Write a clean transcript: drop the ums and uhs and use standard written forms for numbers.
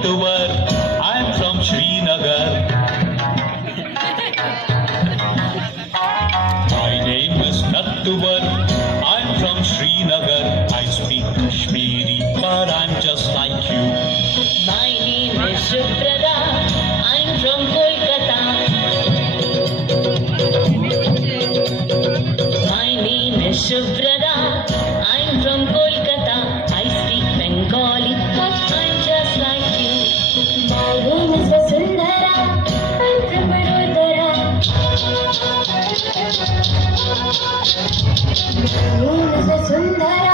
Nattuvar. I'm from Srinagar. My name is Nattuvar. I'm from Srinagar. I speak Kashmiri, but I'm just like you. My name is Shuprada. I'm from Kolkata. My name is Shuprada. I'm from Kolkata. I speak Bengali, but I'm just like you. My name is Vasundhara. I'm from Vadodara. My name is Vasundhara.